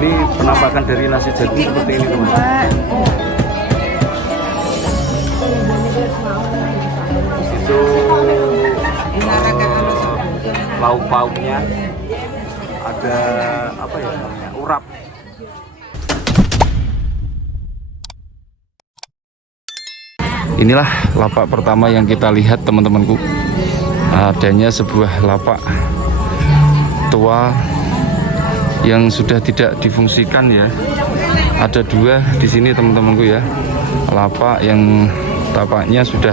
Ini penampakan dari nasi jagung seperti ini teman-teman. Itu lauk pauknya ada apa ya namanya, urap. Inilah lapak pertama yang kita lihat teman-temanku. Adanya sebuah lapak tua yang sudah tidak difungsikan ya. Ada dua di sini teman-temanku ya. Lapak yang tapaknya sudah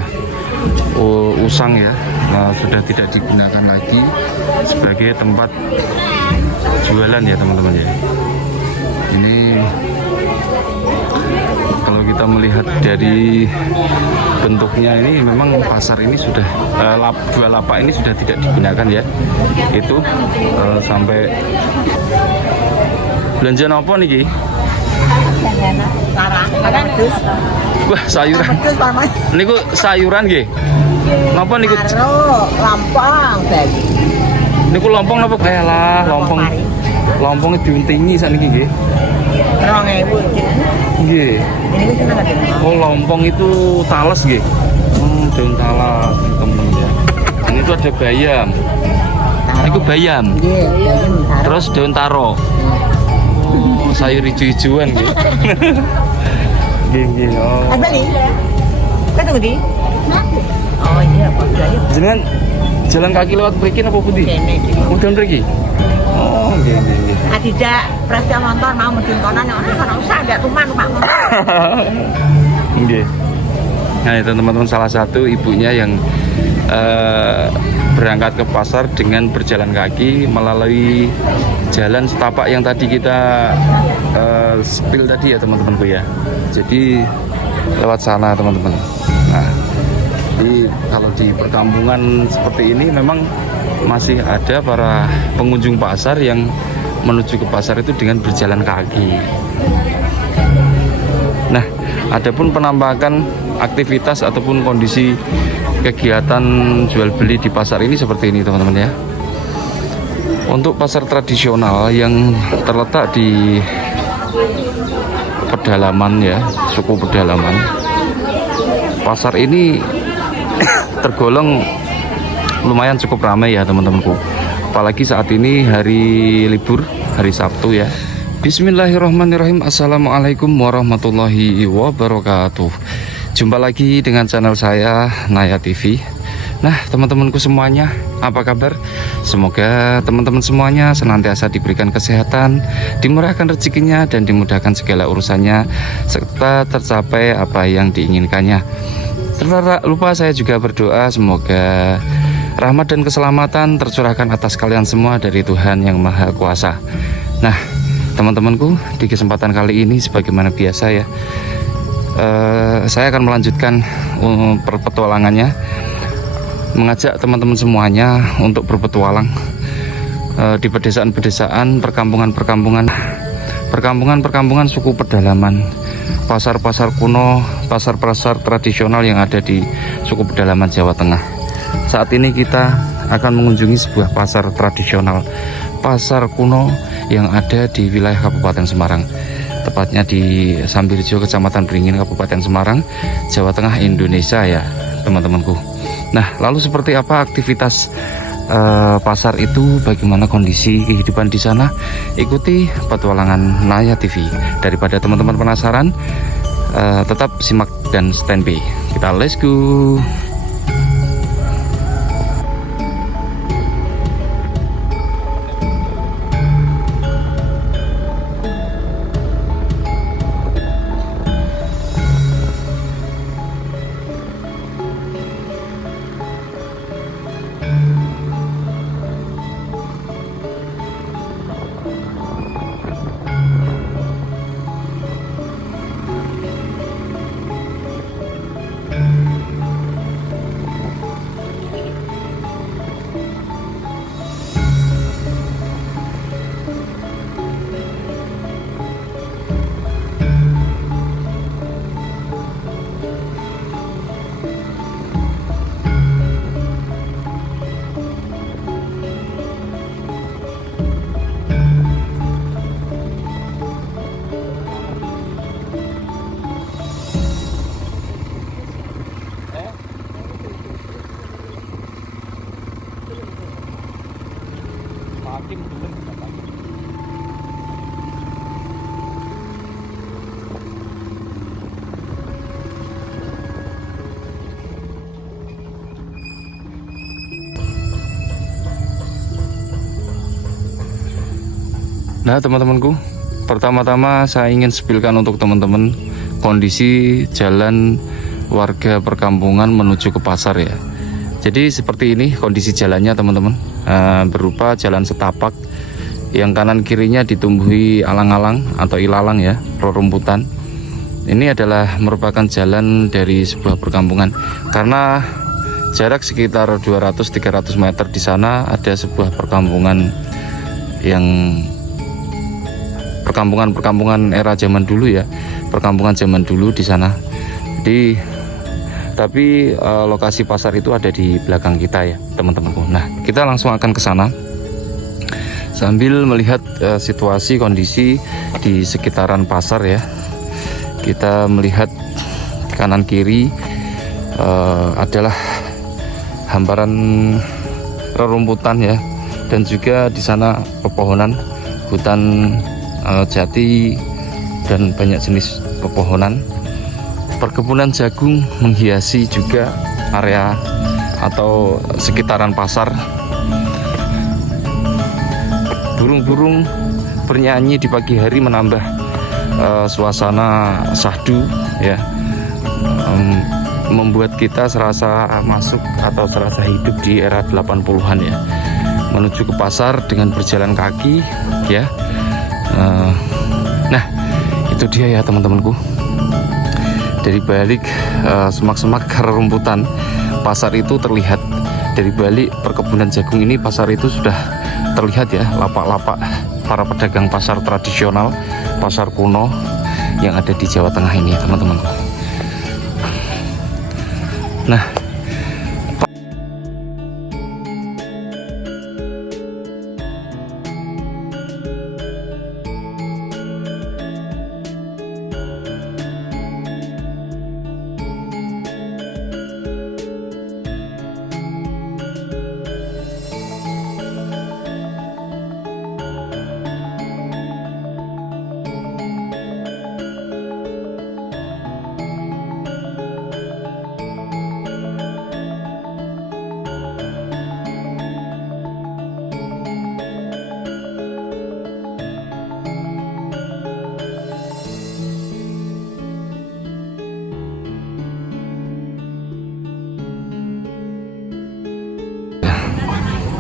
usang ya. Nah, sudah tidak digunakan lagi sebagai tempat jualan ya teman-teman ya. Ini kalau kita melihat dari bentuknya ini memang pasar ini sudah dua lapak ini sudah tidak digunakan ya. Itu sampai belanja apa nih? Wah, sayuran. Niku sayuran nggih. Napa niku? Lompong. Niku lompong napa? Lah, lompong. Lompong diuntingi sakniki nggih. 2.000. Nggih. Oh, lompong itu talas nggih. Daun talas teman-teman ya. Ini tuh ada bayam. Niku bayam. Terus daun taro. Oh, sayur hijau-hijauan nggih. Nggih. Oh. Apa nih? Kan tunggu di. Oh iya, Pak. Jenengan jalan kaki lewat mriki napa pundi? Mudhun mriki. Oh, nggih. Adija prasya motor mau mudhun kono ora usah ndak tuman Pak. Nggih. Nah, itu teman-teman salah satu ibunya yang berangkat ke pasar dengan berjalan kaki melalui jalan setapak yang tadi kita spill tadi ya teman-temanku ya. Jadi lewat sana teman-teman. Nah, jadi kalau di perkampungan seperti ini memang masih ada para pengunjung pasar yang menuju ke pasar itu dengan berjalan kaki. Nah, adapun penampakan aktivitas ataupun kondisi kegiatan jual beli di pasar ini seperti ini teman-teman ya. Untuk pasar tradisional yang terletak di pedalaman ya, suku pedalaman, pasar ini tergolong lumayan cukup ramai ya teman-temanku. Apalagi saat ini hari libur, hari Sabtu ya. Bismillahirrahmanirrahim. Assalamualaikum warahmatullahi wabarakatuh. Jumpa lagi dengan channel saya Naya TV. Nah teman-temanku semuanya, apa kabar? Semoga teman-teman semuanya senantiasa diberikan kesehatan, dimurahkan rezekinya, dan dimudahkan segala urusannya, serta tercapai apa yang diinginkannya. Serta tak lupa saya juga berdoa semoga rahmat dan keselamatan tercurahkan atas kalian semua dari Tuhan yang Maha Kuasa. Nah teman-temanku, di kesempatan kali ini sebagaimana biasa ya, saya akan melanjutkan perpetualangannya, mengajak teman-teman semuanya untuk berpetualang di pedesaan-pedesaan, perkampungan-perkampungan suku pedalaman, pasar-pasar kuno, pasar-pasar tradisional yang ada di suku pedalaman Jawa Tengah. Saat ini kita akan mengunjungi sebuah pasar tradisional, pasar kuno yang ada di wilayah Kabupaten Semarang, tepatnya di Sambirjo, Kecamatan Beringin, Kabupaten Semarang, Jawa Tengah, Indonesia ya teman-temanku. Nah, lalu seperti apa aktivitas pasar itu, bagaimana kondisi kehidupan di sana? Ikuti petualangan Naya TV. Daripada teman-teman penasaran, tetap simak dan standby. Kita let's go. Nah teman-temanku, pertama-tama saya ingin spilkan untuk teman-teman kondisi jalan warga perkampungan menuju ke pasar ya. Jadi seperti ini kondisi jalannya teman-teman, berupa jalan setapak yang kanan kirinya ditumbuhi alang-alang atau ilalang ya, rerumputan. Ini adalah merupakan jalan dari sebuah perkampungan, karena jarak sekitar 200-300 meter di sana ada sebuah perkampungan yang perkampungan era zaman dulu ya, perkampungan zaman dulu di sana. Jadi tapi lokasi pasar itu ada di belakang kita ya teman-temanku. Nah kita langsung akan ke sana sambil melihat situasi kondisi di sekitaran pasar ya. Kita melihat kanan kiri adalah hamparan rerumputan ya, dan juga di sana pepohonan, hutan jati dan banyak jenis pepohonan. Perkebunan jagung menghiasi juga area atau sekitaran pasar. Burung-burung bernyanyi di pagi hari menambah suasana syahdu ya, membuat kita serasa masuk atau serasa hidup di era 80-an ya, menuju ke pasar dengan berjalan kaki ya. Nah itu dia ya teman-temanku, dari balik semak-semak rerumputan pasar itu terlihat. Dari balik perkebunan jagung ini pasar itu sudah terlihat ya, lapak-lapak para pedagang pasar tradisional, pasar kuno yang ada di Jawa Tengah ini teman-temanku. Nah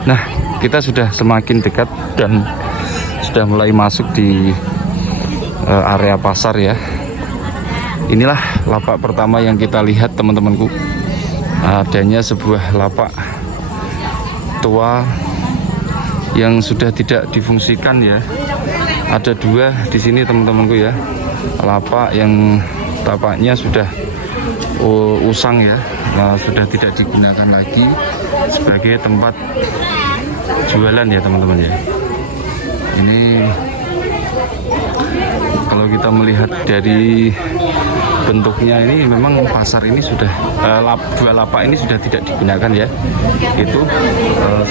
Nah, kita sudah semakin dekat dan sudah mulai masuk di area pasar ya. Inilah lapak pertama yang kita lihat teman-temanku. Adanya sebuah lapak tua yang sudah tidak difungsikan ya. Ada dua di sini teman-temanku ya. Lapak yang tapaknya sudah usang ya. Nah, sudah tidak digunakan lagi sebagai tempat jualan ya teman-teman ya. Ini kalau kita melihat dari bentuknya ini memang pasar ini sudah dua lapak ini sudah tidak digunakan ya. Itu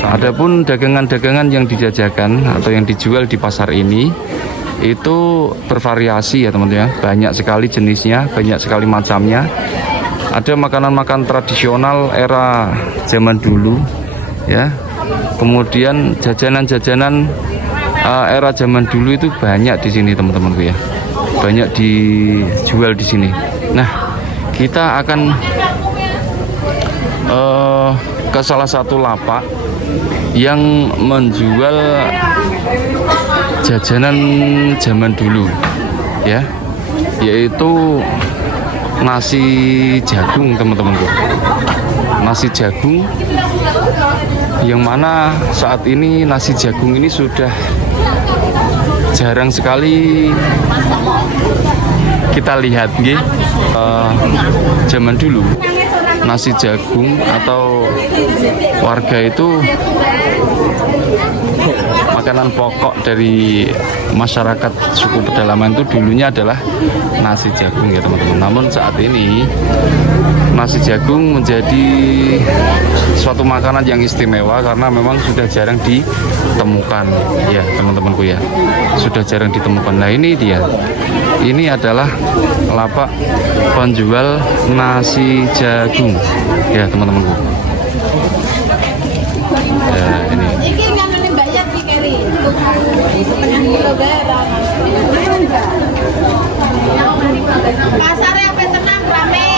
adapun dagangan-dagangan yang dijajakan atau yang dijual di pasar ini itu bervariasi ya teman-teman ya. Banyak sekali jenisnya, banyak sekali macamnya. Ada makanan-makanan tradisional era zaman dulu ya. Kemudian jajanan-jajanan era zaman dulu itu banyak di sini teman-temanku ya. Banyak dijual di sini. Nah, kita akan ke salah satu lapak yang menjual jajanan zaman dulu ya, yaitu nasi jagung teman-temanku. Nasi jagung yang mana saat ini nasi jagung ini sudah jarang sekali kita lihat nggih. Zaman dulu nasi jagung atau warga itu makanan pokok dari masyarakat suku pedalaman itu dulunya adalah nasi jagung ya teman-teman. Namun saat ini nasi jagung menjadi suatu makanan yang istimewa karena memang sudah jarang ditemukan ya teman-temanku ya. Sudah jarang ditemukan. Nah ini dia. Ini adalah lapak penjual nasi jagung ya teman-temanku. Ya ini. Pasarnya apa tenang rame.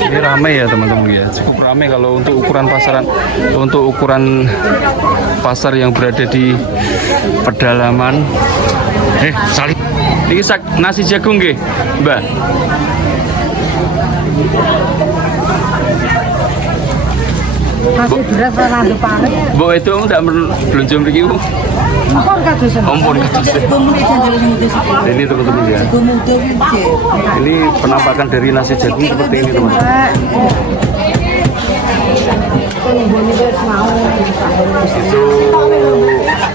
Ini rame ya teman-teman ya, cukup rame kalau untuk ukuran pasaran, untuk ukuran pasar yang berada di pedalaman. Salib. Ini nasi jagung nggih, Mbak. Masih beras rada parek. Bu itu enggak belanja mriki Bu. Ampun kadosan. Ampun kadosan. Ini teman-teman ya. Ini penampakan dari nasi jagung seperti ini teman-teman.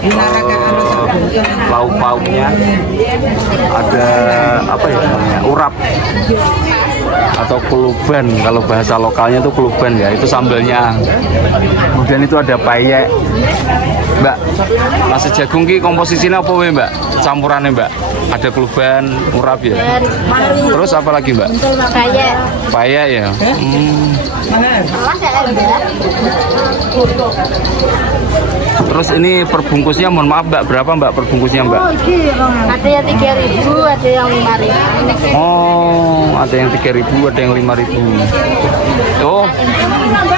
Itu lauk pauknya ada apa ya namanya, urap atau kuluban, kalau bahasa lokalnya itu kuluban ya, itu sambelnya. Kemudian itu ada payek. Mbak, nasi jagung ki komposisinya apa we, Mbak? Campurannya, Mbak? Ada kuluban, urap ya. Terus apa lagi, Mbak? Payek. Payek ya. Terus ini perbungkusnya, mohon maaf Mbak, berapa Mbak perbungkusnya Mbak? Ada yang 3.000, ada yang 5.000. Oh, ada yang 3.000, ada yang 5.000. Oh,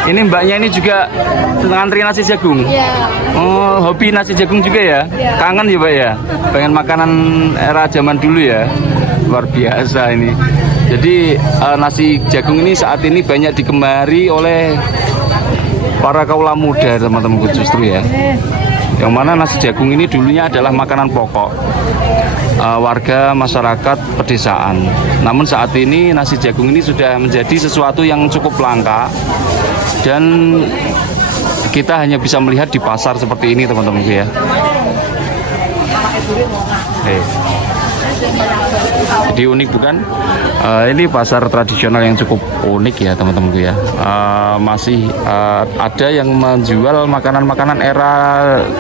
ini Mbaknya ini juga ngantri nasi jagung? Iya. Oh, hobi nasi jagung juga ya? Kangen ya Mbak ya? Pengen makanan era zaman dulu ya? Luar biasa ini. Jadi nasi jagung ini saat ini banyak digemari oleh para kaula muda teman-teman justru ya. Yang mana nasi jagung ini dulunya adalah makanan pokok warga masyarakat pedesaan. Namun saat ini nasi jagung ini sudah menjadi sesuatu yang cukup langka dan kita hanya bisa melihat di pasar seperti ini teman-teman ya. Jadi unik bukan? Ini pasar tradisional yang cukup unik ya teman-temanku ya. Masih ada yang menjual makanan-makanan era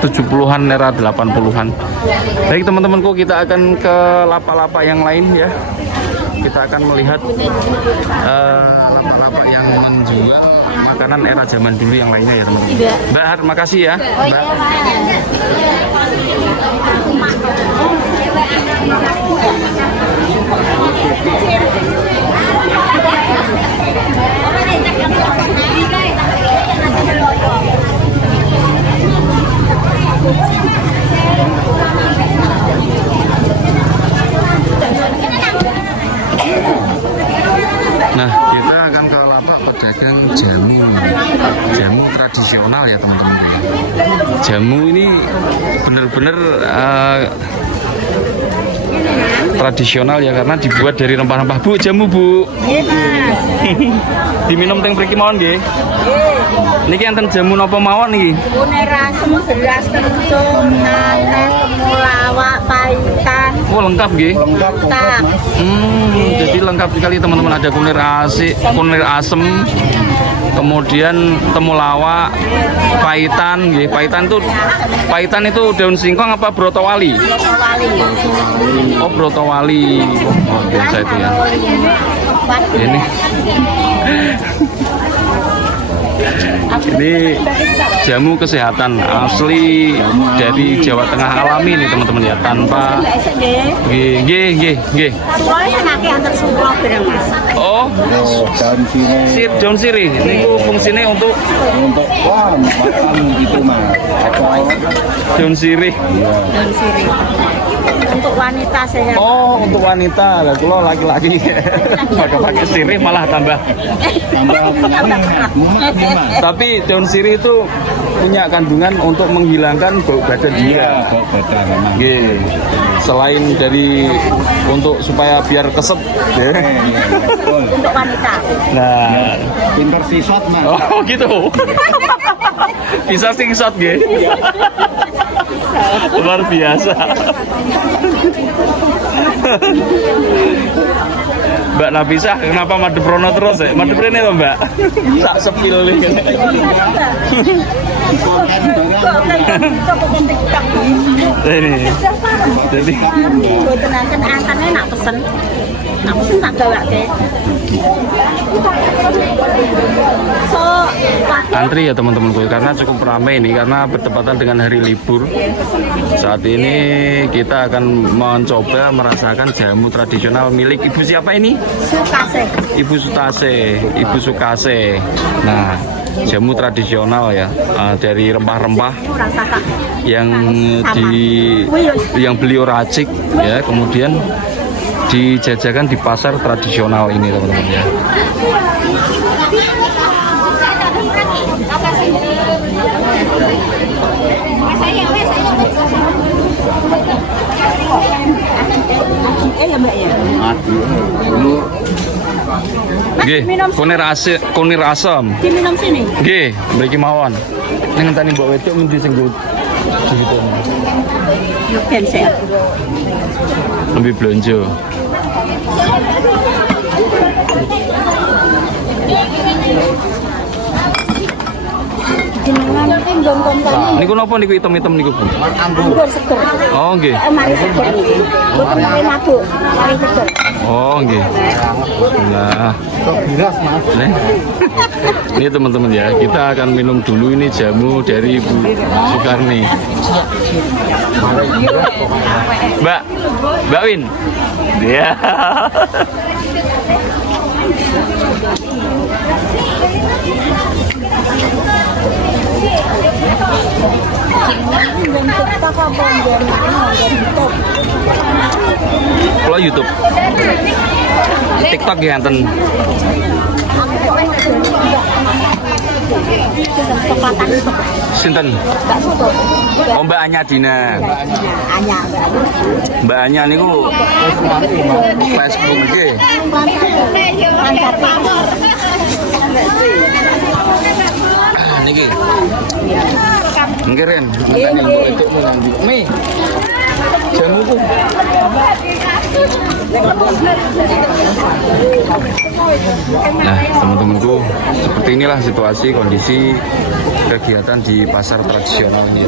70-an, era 80-an. Baik teman-temanku, kita akan ke lapak-lapak yang lain ya. Kita akan melihat lapak-lapak yang menjual makanan era zaman dulu yang lainnya ya teman-teman. Mbak, terima kasih ya. Mbak. Nah, kita akan ke lapak pedagang jamu. Jamu tradisional ya teman-teman. Jamu ini benar-benar tradisional ya, karena dibuat dari rempah-rempah. Bu, jamu Bu. Diminum teng mriki mawon nggih. Niki enten jamu napa mawon niki? Kunir asem, beras kencung, nanas, temulawak, paitan. Oh, lengkap nggih. Lengkap. Jadi lengkap sekali teman-teman, ada kunir asem, kemudian temulawak, paitan nggih. Paitan itu daun singkong apa brotowali? Brotowali. Oh, brotowali. Oh, biasa itu ya. Ini jamu kesehatan asli dari Jawa Tengah alami nih teman-teman ya, tanpa nggih. Oh, daun sirih. Ini fungsinya untuk itu Mas. daun sirih. Untuk wanita saya. Oh, untuk wanita. Lah kalau laki-laki pakai sirih malah tambah. Tapi daun sirih itu punya kandungan untuk menghilangkan bau badan juga. Iya, selain dari untuk supaya biar keset. Untuk wanita. Nah, Pinter sisot Mas. oh gitu. Bisa singshot nggih. Luar biasa. Mbak Nafisa, kenapa Madeprono terus ya? Madeprene toh Mbak? Tak sepil nih. Ini. Jadi Mboten enten angkane nak pesen. Nak pesen tak gawake. So, antri ya teman-temanku, karena cukup ramai ini karena bertepatan dengan hari libur. Saat ini kita akan mencoba merasakan jamu tradisional milik ibu siapa ini? Sukase. Ibu Sutase, Ibu Sukase. Nah, jamu tradisional ya, dari rempah-rempah Rasakan. yang beliau racik ya, kemudian dijajakan di pasar tradisional ini teman-teman ya. Nggih, kunir asam. Diminum sini. Nggih, mriki mawon. Ning ngenteni mbok wedok endi sing nggo gitu. Yo pensel. Lebih belanja. Jenengan nggon-nggon Niku napa niku item-item niku, Bu? anggur seger. Oh, nggih. Mari seger niki. Boten mari mabuk, mari seger. Oh, nggih. Nah, nih. Ini teman-teman ya, kita akan minum dulu ini jamu dari Ibu Sukarni. Mbak Win. Ya. Kalau YouTube, TikTok ya enten. Sinten? Oh, Mbak Anya Dina. Mbak Anya niku Facebook nggih. Niki. Ngiren, ngenteni mbok itu nganggo. Mi. Jamuku. Nah, teman-temanku, seperti inilah situasi kondisi kegiatan di pasar tradisional ini.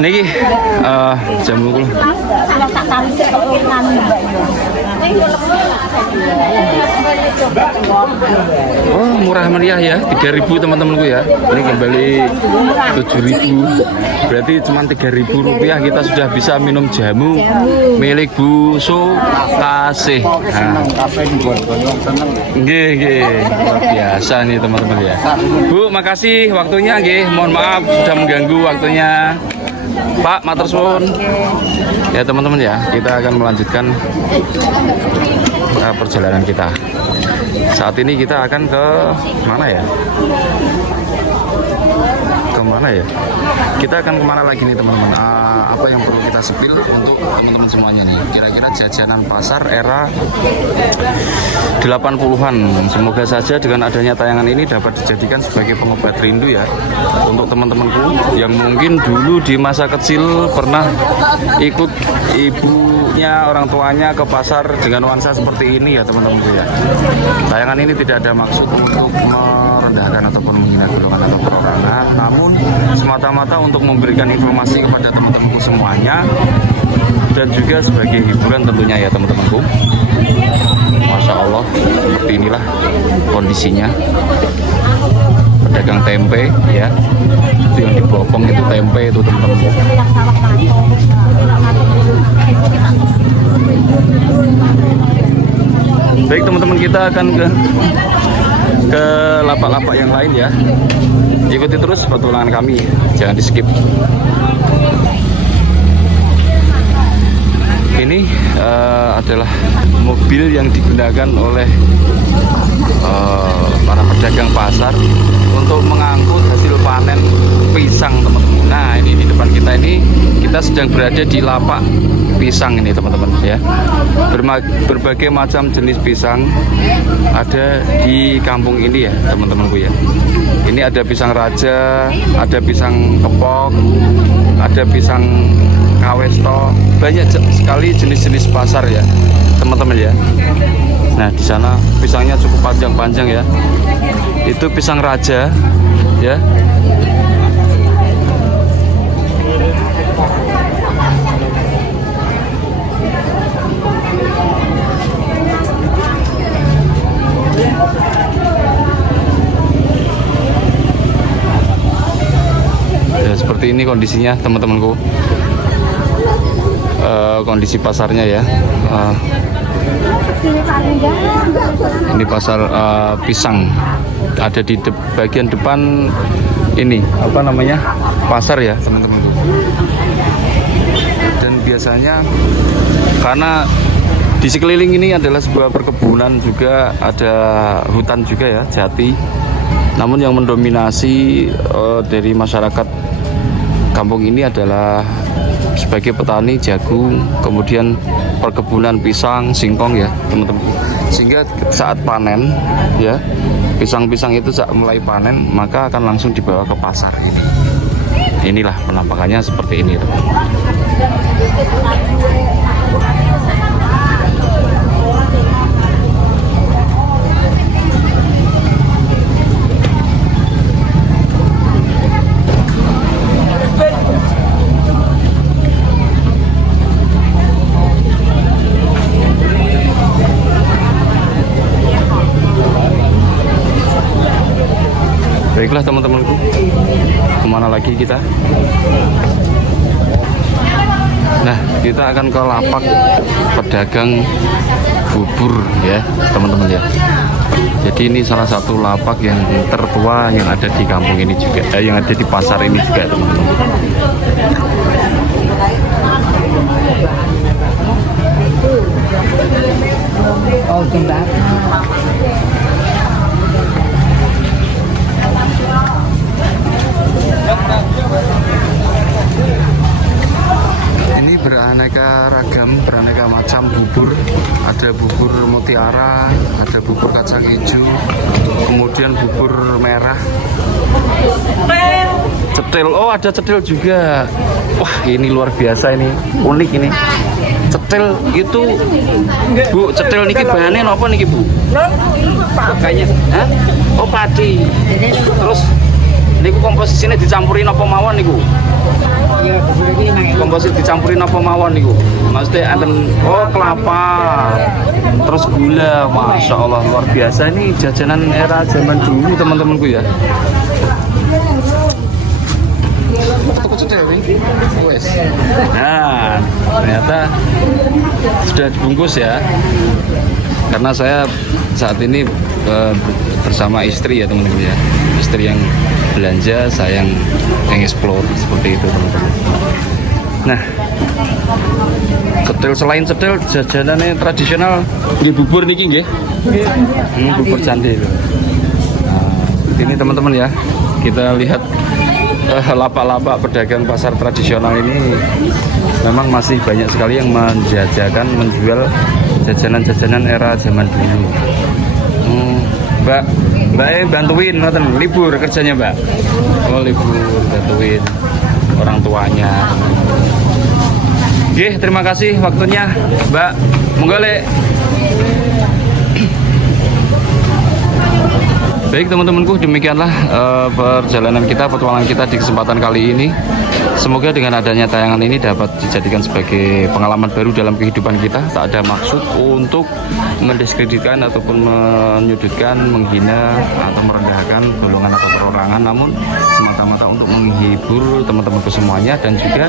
Niki jamuku. Oh, murah meriah ya, 3.000 teman-temanku ya. Ini kembali 7.000. Berarti cuma 3.000 rupiah kita sudah bisa minum jamu milik Bu Sukase. Nah. Nggih, luar biasa nih teman-teman ya. Bu, makasih waktunya nggih. Mohon maaf sudah mengganggu waktunya. Pak, matur suwun. Ya teman-teman ya, kita akan melanjutkan perjalanan kita. Saat ini kita akan ke mana ya? Kemana ya? Kita akan kemana lagi nih teman-teman? Apa yang perlu kita sepil untuk teman-teman semuanya nih? Kira-kira jajanan pasar era 80-an. Semoga saja dengan adanya tayangan ini dapat dijadikan sebagai pengobat rindu ya untuk teman-temanku yang mungkin dulu di masa kecil pernah ikut ibunya, orang tuanya ke pasar dengan nuansa seperti ini ya teman-temanku ya. Tayangan ini tidak ada maksud untuk merendahkan ataupun menghina golongan atau perorangan, namun semata-mata untuk memberikan informasi kepada teman-temanku semuanya dan juga sebagai hiburan tentunya ya teman-temanku. Masya Allah, seperti inilah kondisinya. Pedagang tempe ya, itu yang dibopong itu tempe itu teman-teman. Baik teman-teman, kita akan ke lapak-lapak yang lain ya. Ikuti terus petualangan kami, jangan di skip. Ini adalah mobil yang digunakan oleh para pedagang pasar untuk mengangkut hasil panen pisang teman-teman. Nah ini di depan kita ini, kita sedang berada di lapak pisang ini teman-teman ya. Berbagai macam jenis pisang ada di kampung ini ya teman-temanku ya. Ini ada pisang raja, ada pisang kepok, ada pisang kawesto, banyak sekali jenis-jenis pasar ya teman-teman ya. Nah di sana pisangnya cukup panjang-panjang ya. Itu pisang raja ya. seperti ini kondisinya teman-temanku. Kondisi pasarnya ya. Ini pasar pisang. Ada di bagian depan ini apa namanya, pasar ya teman-temanku. Dan biasanya karena di sekeliling ini adalah sebuah perkebunan juga, ada hutan juga ya, jati. Namun yang mendominasi dari masyarakat kampung ini adalah sebagai petani jagung, kemudian perkebunan pisang, singkong ya teman-teman. Sehingga saat panen ya, pisang-pisang itu saat mulai panen maka akan langsung dibawa ke pasar ini. Inilah penampakannya seperti ini teman. Baiklah teman-temanku, kemana lagi kita? Nah, kita akan ke lapak pedagang bubur ya teman-teman ya. Jadi ini salah satu lapak yang tertua yang ada di kampung ini juga, yang ada di pasar ini juga teman-teman. Oh, jembatan. Ini beraneka ragam, beraneka macam bubur. Ada bubur mutiara, ada bubur kacang hijau, kemudian bubur merah. Cetil, oh ada cetil juga. Wah ini luar biasa, ini unik ini. Cetil itu, Bu, cetil niki bahannya apa niki Bu? Kayaknya, hah? Oh padi. Terus niku komposisinya dicampurin apa mawon niku? Iya, bubur iki nang Komposit dicampurin apa mawon niku? Maksudnya enten, oh kelapa, terus gula, masya Allah luar biasa. Ini jajanan era zaman dulu teman-temanku ya. Nah, ternyata sudah dibungkus ya. Karena saya saat ini bersama istri ya teman-teman ya. Istri yang belanja, saya yang explore seperti itu teman-teman. Nah, cetil, selain cetil jajanannya tradisional nggih bubur niki nggih. Bubur candi. Nah, ini teman-teman ya. Kita lihat lapak-lapak pedagang pasar tradisional ini memang masih banyak sekali yang menjajakan, menjual jajanan-jajanan era zaman dulu. Mbak bantuin nonton libur kerjanya Mbak. Oh libur bantuin orang tuanya. Oke, terima kasih waktunya Mbak. Monggo Le. Baik teman-temanku, demikianlah perjalanan kita, petualangan kita di kesempatan kali ini. Semoga dengan adanya tayangan ini dapat dijadikan sebagai pengalaman baru dalam kehidupan kita. Tak ada maksud untuk mendiskreditkan ataupun menyudutkan, menghina atau merendahkan golongan atau perorangan, namun semata-mata untuk menghibur teman-temanku semuanya dan juga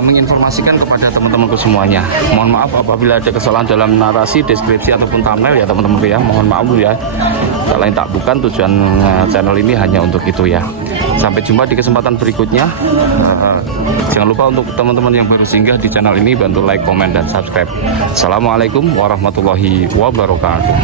menginformasikan kepada teman-temanku semuanya. Mohon maaf apabila ada kesalahan dalam narasi, deskripsi ataupun thumbnail ya teman-teman ya. Mohon maaf ya. Tak lain tak bukan, tujuan channel ini hanya untuk itu ya. Sampai jumpa di kesempatan berikutnya. Jangan lupa untuk teman-teman yang baru singgah di channel ini, bantu like, komen, dan subscribe. Assalamualaikum warahmatullahi wabarakatuh.